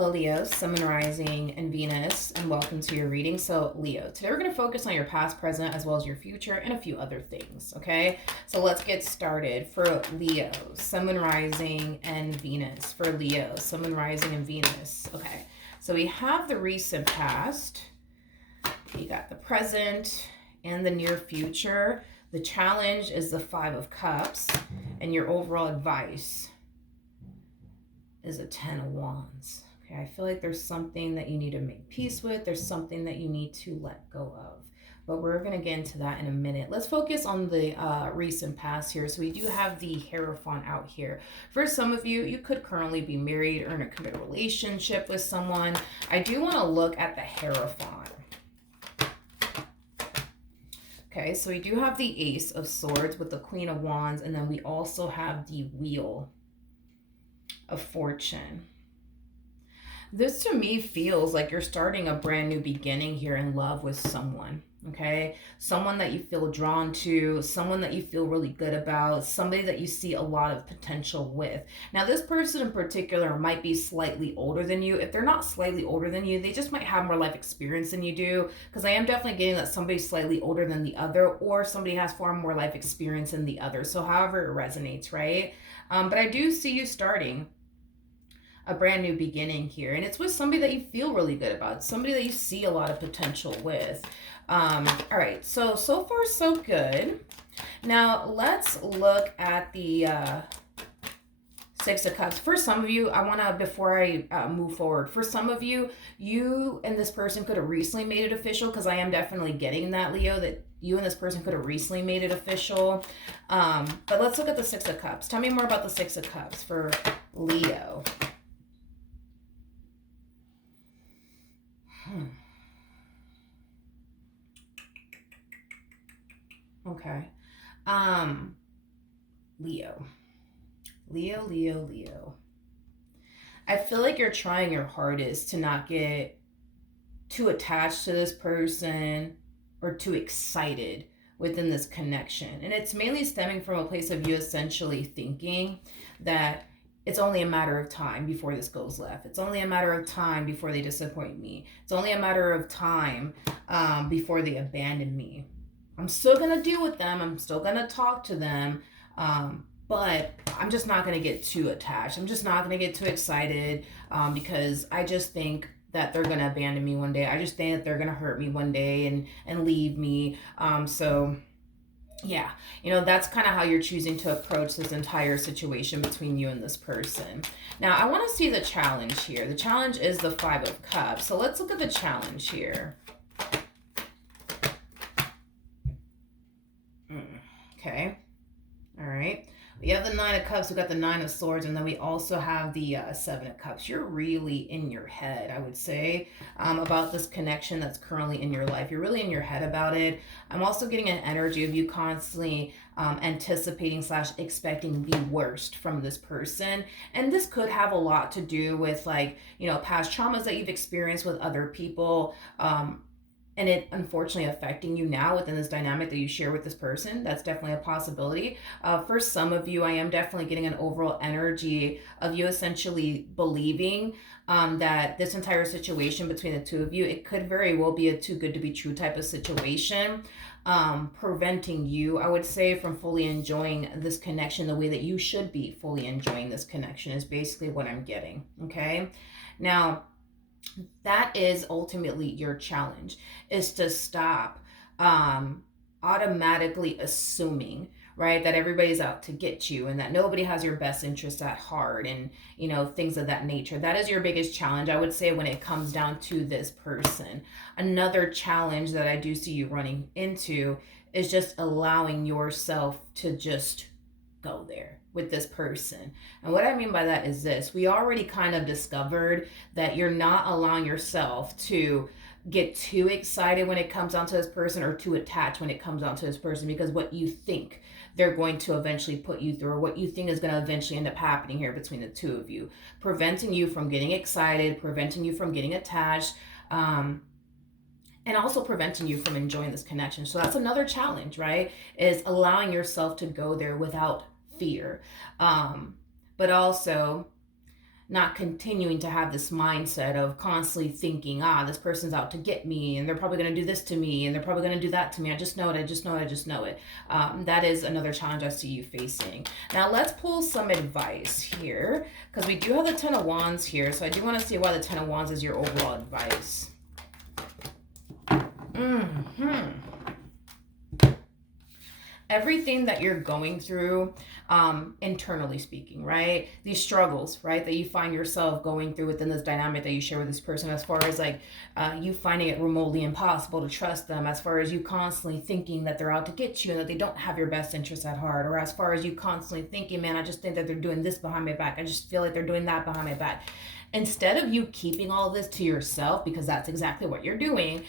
Hello, Leo, Sun, Moon, Rising, and Venus, and welcome to your reading. So, Leo, today we're going to focus on your past, present, as well as your future, and a few other things, okay? So, let's get started. For Leo, Sun, Moon, Rising, and Venus. For Leo, Sun, Moon, Rising, and Venus. Okay, so we have the recent past, you got the present, and the near future. The challenge is the Five of Cups, and your overall advice is a Ten of Wands. Okay, I feel like there's something that you need to make peace with. There's something that you need to let go of. But we're going to get into that in a minute. Let's focus on the recent past here. So we do have the Hierophant out here. For some of you, you could currently be married or in a committed relationship with someone. I do want to look at the Hierophant. Okay, so we do have the Ace of Swords with the Queen of Wands, and then we also have the Wheel of Fortune. This to me feels like you're starting a brand new beginning here in love with someone, okay? Someone that you feel drawn to, someone that you feel really good about, somebody that you see a lot of potential with. Now, this person in particular might be slightly older than you. If they're not slightly older than you, they just might have more life experience than you do, because I am definitely getting that somebody's slightly older than the other, or somebody has far more life experience than the other. So however it resonates, right? But I do see you starting a brand new beginning here, and it's with somebody that you feel really good about, somebody that you see a lot of potential with. All right, so far so good. Now let's look at the Six of Cups. For some of you, I want to, before I move forward, for some of you, you and this person could have recently made it official, because I am definitely getting that, Leo, that you and this person could have recently made it official. But let's look at the Six of Cups. Tell me more about the Six of Cups for Leo. Okay. Leo. Leo. I feel like you're trying your hardest to not get too attached to this person or too excited within this connection. And it's mainly stemming from a place of you essentially thinking that it's only a matter of time before this goes left. It's only a matter of time before they disappoint me. It's only a matter of time before they abandon me. I'm still going to deal with them. I'm still going to talk to them. But I'm just not going to get too attached. I'm just not going to get too excited because I just think that they're going to abandon me one day. I just think that they're going to hurt me one day and leave me. So yeah, you know, that's kind of how you're choosing to approach this entire situation between you and this person. Now, I want to see the challenge here. The challenge is the Five of Cups. So let's look at the challenge here. Okay. All right. We have the Nine of Cups, we got the Nine of Swords, and then we also have the Seven of Cups. You're really in your head, I would say, about this connection that's currently in your life. You're really in your head about it. I'm also getting an energy of you constantly anticipating / expecting the worst from this person. And this could have a lot to do with, like, you know, past traumas that you've experienced with other people, and it unfortunately affecting you now within this dynamic that you share with this person. That's definitely a possibility. For some of you, I am definitely getting an overall energy of you essentially believing that this entire situation between the two of you, it could very well be a too good to be true type of situation, preventing you, I would say, from fully enjoying this connection the way that you should be fully enjoying this connection is basically what I'm getting, okay? Now, that is ultimately your challenge, is to stop automatically assuming, right, that everybody's out to get you and that nobody has your best interest at heart and, you know, things of that nature. That is your biggest challenge, I would say, when it comes down to this person. Another challenge that I do see you running into is just allowing yourself to just go there with this person. And what I mean by that is this: we already kind of discovered that you're not allowing yourself to get too excited when it comes down to this person or too attached when it comes down to this person, because what you think they're going to eventually put you through, or what you think is going to eventually end up happening here between the two of you, preventing you from getting excited, preventing you from getting attached, and also preventing you from enjoying this connection. So that's another challenge, right? Is allowing yourself to go there without fear. But also not continuing to have this mindset of constantly thinking, this person's out to get me, and they're probably going to do this to me, and they're probably going to do that to me. I just know it. I just know it. I just know it. That is another challenge I see you facing. Now let's pull some advice here, because we do have the Ten of Wands here. So I do want to see why the Ten of Wands is your overall advice. Everything that you're going through, internally speaking, right? These struggles, right, that you find yourself going through within this dynamic that you share with this person, as far as like you finding it remotely impossible to trust them, as far as you constantly thinking that they're out to get you and that they don't have your best interests at heart, or as far as you constantly thinking, man, I just think that they're doing this behind my back. I just feel like they're doing that behind my back. Instead of you keeping all this to yourself, because that's exactly what you're doing,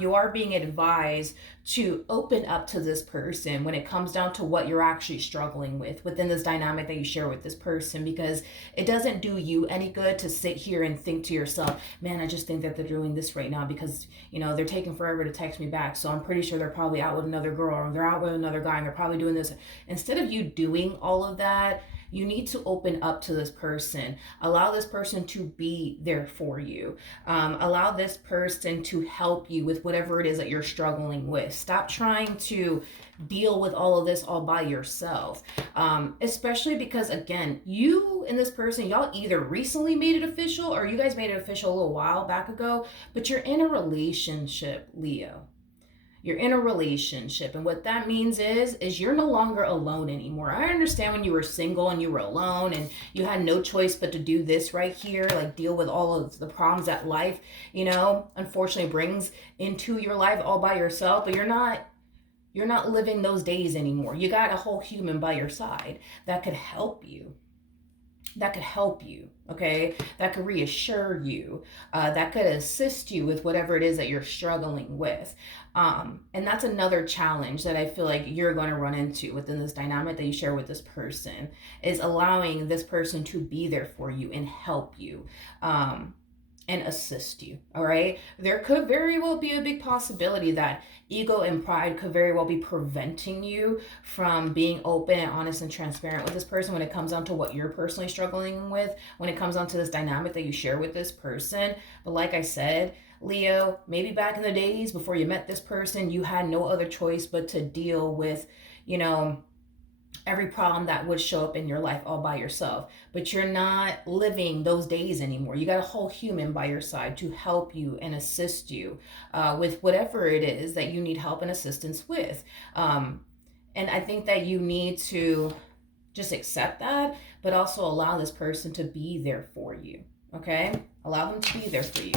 you are being advised to open up to this person when it comes down to what you're actually struggling with within this dynamic that you share with this person, because it doesn't do you any good to sit here and think to yourself, man, I just think that they're doing this right now because, you know, they're taking forever to text me back. So I'm pretty sure they're probably out with another girl, or they're out with another guy and they're probably doing this. Instead of you doing all of that, you need to open up to this person. Allow this person to be there for you. Allow this person to help you with whatever it is that you're struggling with. Stop trying to deal with all of this all by yourself. Especially because, again, you and this person, y'all either recently made it official or you guys made it official a little while back ago, but you're in a relationship, Leo. You're in a relationship, and what that means is you're no longer alone anymore. I understand when you were single and you were alone and you had no choice but to do this right here, like deal with all of the problems that life, you know, unfortunately brings into your life all by yourself. But you're not living those days anymore. You got a whole human by your side that could help you. Okay, that could reassure you, that could assist you with whatever it is that you're struggling with. And that's another challenge that I feel like you're going to run into within this dynamic that you share with this person, is allowing this person to be there for you and help you. And assist you. All right. There could very well be a big possibility that ego and pride could very well be preventing you from being open and honest and transparent with this person when it comes down to what you're personally struggling with, when it comes down to this dynamic that you share with this person. But like I said, Leo, maybe back in the days before you met this person, you had no other choice but to deal with, you know, every problem that would show up in your life all by yourself. But you're not living those days anymore. You got a whole human by your side to help you and assist you with whatever it is that you need help and assistance with. And I think that you need to just accept that, but also allow this person to be there for you. Okay? Allow them to be there for you.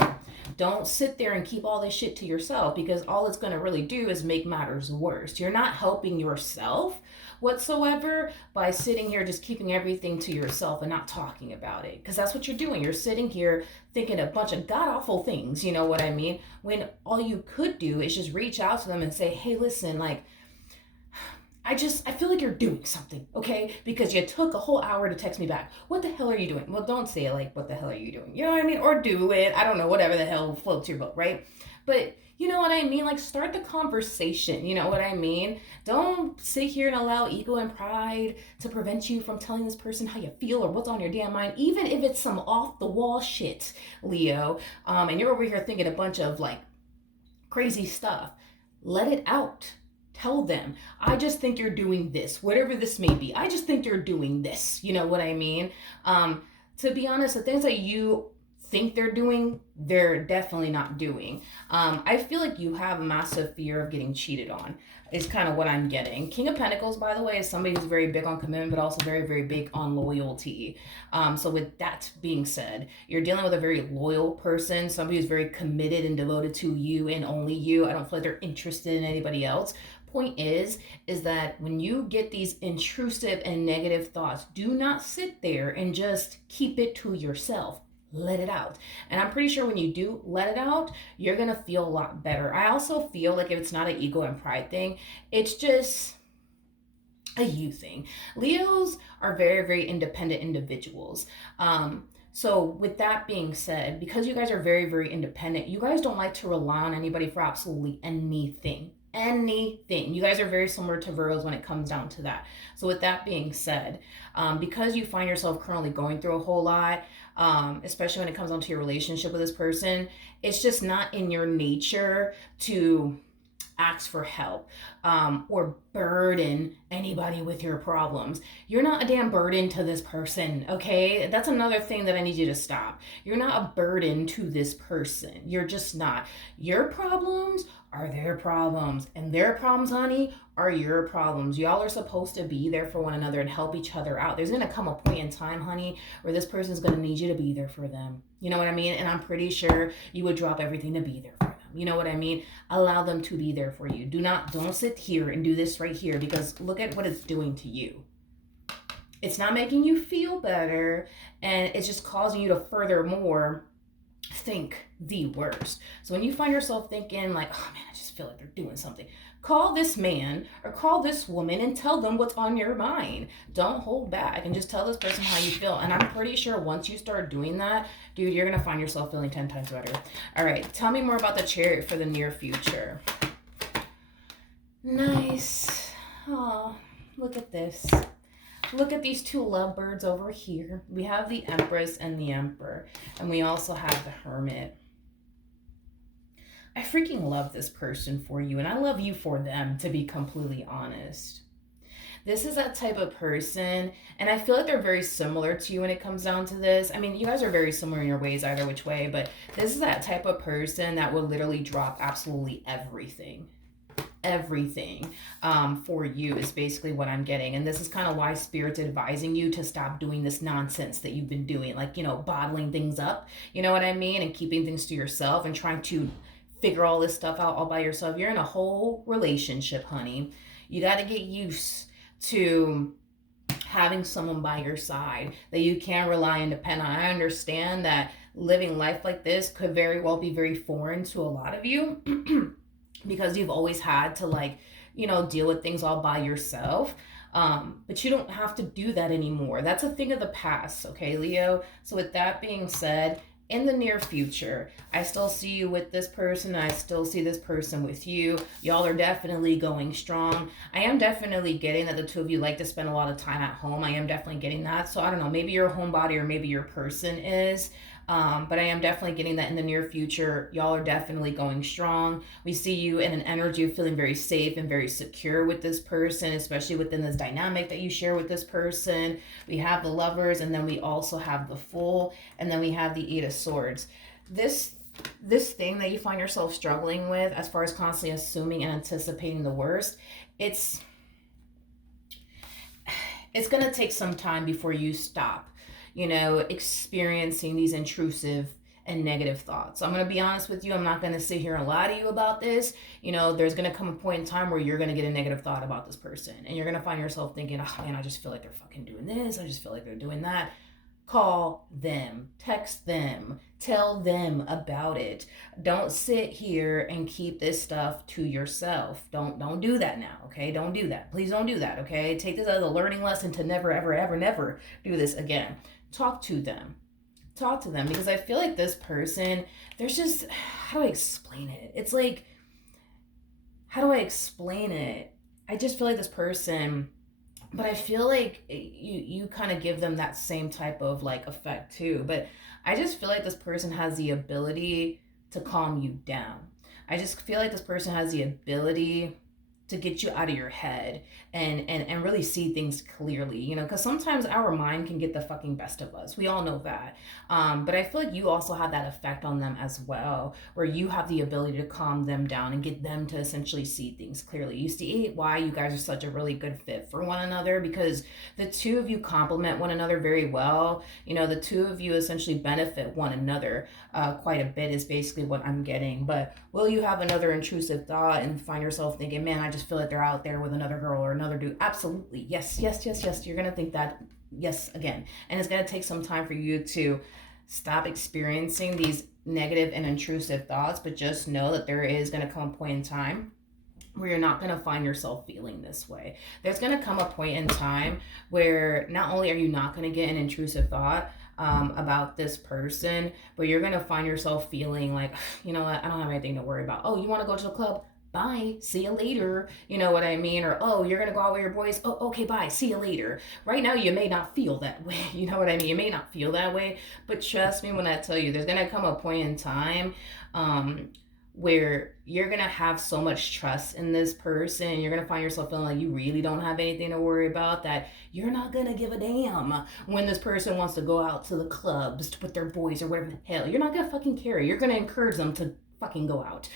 Don't sit there and keep all this shit to yourself, because all it's going to really do is make matters worse. You're not helping yourself whatsoever by sitting here just keeping everything to yourself and not talking about it, because that's what you're doing. You're sitting here thinking a bunch of god awful things, you know what I mean, when all you could do is just reach out to them and say, hey, listen, like, I feel like you're doing something, okay? Because you took a whole hour to text me back. What the hell are you doing? Well, don't say it like, what the hell are you doing? You know what I mean? Or do it. I don't know, whatever the hell floats your boat, right? But you know what I mean? Like, start the conversation. You know what I mean? Don't sit here and allow ego and pride to prevent you from telling this person how you feel or what's on your damn mind, even if it's some off the wall shit, Leo. And you're over here thinking a bunch of like crazy stuff. Let it out. Tell them, I just think you're doing this, whatever this may be. I just think you're doing this. You know what I mean? To be honest, the things that you think they're doing, they're definitely not doing. I feel like you have a massive fear of getting cheated on, is kind of what I'm getting. King of Pentacles, by the way, is somebody who's very big on commitment, but also very, very big on loyalty. So with that being said, you're dealing with a very loyal person, somebody who's very committed and devoted to you and only you. I don't feel like they're interested in anybody else. Point is that when you get these intrusive and negative thoughts, do not sit there and just keep it to yourself. Let it out. And I'm pretty sure when you do let it out, you're going to feel a lot better. I also feel like if it's not an ego and pride thing, it's just a you thing. Leos are very, very independent individuals. So with that being said, because you guys are very, very independent, you guys don't like to rely on anybody for absolutely anything. You guys are very similar to Virgos when it comes down to that. So with that being said, because you find yourself currently going through a whole lot, especially when it comes onto your relationship with this person. It's just not in your nature to ask for help, or burden anybody with your problems. You're not a damn burden to this person, okay? That's another thing that I need you to stop. You're not a burden to this person. You're just not. Your problems are their problems, and their problems, honey, are your problems. Y'all are supposed to be there for one another and help each other out. There's gonna come a point in time, honey, where this person's gonna need you to be there for them. You know what I mean? And I'm pretty sure you would drop everything to be there for them. You know what I mean? Allow them to be there for you. Don't sit here and do this right here, because look at what it's doing to you. It's not making you feel better, and it's just causing you to furthermore think the worst. So when you find yourself thinking like, oh man, I just feel like they're doing something, call this man or call this woman and tell them what's on your mind. Don't hold back and just tell this person how you feel. And I'm pretty sure once you start doing that, dude, you're gonna find yourself feeling 10 times better. All right, tell me more about the Chariot for the near future. Nice. Oh, look at this. Look at these two lovebirds over here. We have the Empress and the Emperor, and we also have the Hermit. I freaking love this person for you, and I love you for them, to be completely honest. This is that type of person, and I feel like they're very similar to you when it comes down to this. I mean, you guys are very similar in your ways either which way, but this is that type of person that will literally drop absolutely everything. Everything for you is basically what I'm getting. And this is kind of why Spirit's advising you to stop doing this nonsense that you've been doing, like, you know, bottling things up, you know what I mean, and keeping things to yourself and trying to figure all this stuff out all by yourself. You're in a whole relationship, honey. You got to get used to having someone by your side that you can rely and depend on. I understand that living life like this could very well be very foreign to a lot of you because you've always had to, like, you know, deal with things all by yourself. But you don't have to do that anymore. That's a thing of the past, okay, Leo? So with that being said, in the near future, I still see you with this person. I still see this person with you. Y'all are definitely going strong. I am definitely getting that the two of you like to spend a lot of time at home. I am definitely getting that. So I don't know, maybe you're a homebody or maybe your person is. But I am definitely getting that in the near future. Y'all are definitely going strong. We see you in an energy of feeling very safe and very secure with this person, especially within this dynamic that you share with this person. We have the Lovers, and then we also have the Fool, and then we have the Eight of Swords. This thing that you find yourself struggling with, as far as constantly assuming and anticipating the worst, it's going to take some time before you stop, you know, experiencing these intrusive and negative thoughts. I'm going to be honest with you. I'm not going to sit here and lie to you about this. You know, there's going to come a point in time where you're going to get a negative thought about this person, and you're going to find yourself thinking, oh man, I just feel like they're fucking doing this. I just feel like they're doing that. Call them, text them, tell them about it. Don't sit here and keep this stuff to yourself. Don't do that now, okay? Don't do that. Please don't do that, okay? Take this as a learning lesson to never, ever, ever, never do this again. Talk to them. Talk to them, because I feel like this person, there's just, how do I explain it? It's like, how do I explain it? I just feel like this person, but I feel like you kind of give them that same type of like effect too. But I just feel like this person has the ability to calm you down. I just feel like this person has the ability to get you out of your head and really see things clearly, you know, because sometimes our mind can get the fucking best of us. We all know that. But I feel like you also have that effect on them as well, where you have the ability to calm them down and get them to essentially see things clearly. You see why you guys are such a really good fit for one another, because the two of you complement one another very well. You know, the two of you essentially benefit one another quite a bit is basically what I'm getting. But will you have another intrusive thought and find yourself thinking, man, I just feel like they're out there with another girl or another dude? Absolutely. Yes. You're going to think that. Yes, again. And it's going to take some time for you to stop experiencing these negative and intrusive thoughts, but just know that there is going to come a point in time where you're not going to find yourself feeling this way. There's going to come a point in time where not only are you not going to get an intrusive thought about this person, but you're going to find yourself feeling like, you know what, I don't have anything to worry about. Oh, you want to go to the club? bye, see you later. You know what I mean? Or, oh, you're gonna go out with your boys. Oh, okay, bye, see you later. Right now, you may not feel that way. You know what I mean? You may not feel that way, but trust me when I tell you, there's gonna come a point in time um, where you're gonna have so much trust in this person. You're gonna find yourself feeling like you really don't have anything to worry about, that you're not gonna give a damn when this person wants to go out to the clubs with their boys or whatever the hell. You're not gonna fucking care. You're gonna encourage them to fucking go out.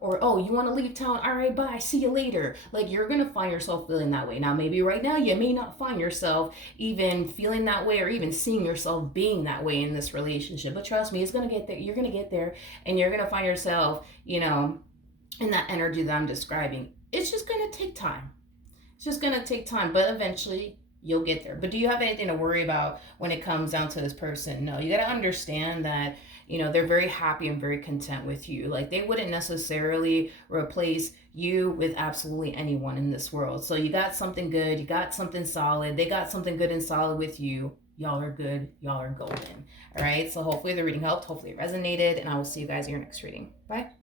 Or, oh, you want to leave town? All right, bye, see you later. Like, you're gonna find yourself feeling that way. Now, maybe right now you may not find yourself even feeling that way or even seeing yourself being that way in this relationship, but trust me, it's gonna get there. You're gonna get there, and you're gonna find yourself, in that energy that I'm describing. It's just gonna take time. It's just gonna take time, but eventually you'll get there. But do you have anything to worry about when it comes down to this person? No, you gotta understand that, they're very happy and very content with you. Like, they wouldn't necessarily replace you with absolutely anyone in this world. So you got something good, you got something solid, they got something good and solid with you. Y'all are good, y'all are golden. All right, so hopefully the reading helped, hopefully it resonated, and I will see you guys in your next reading. Bye.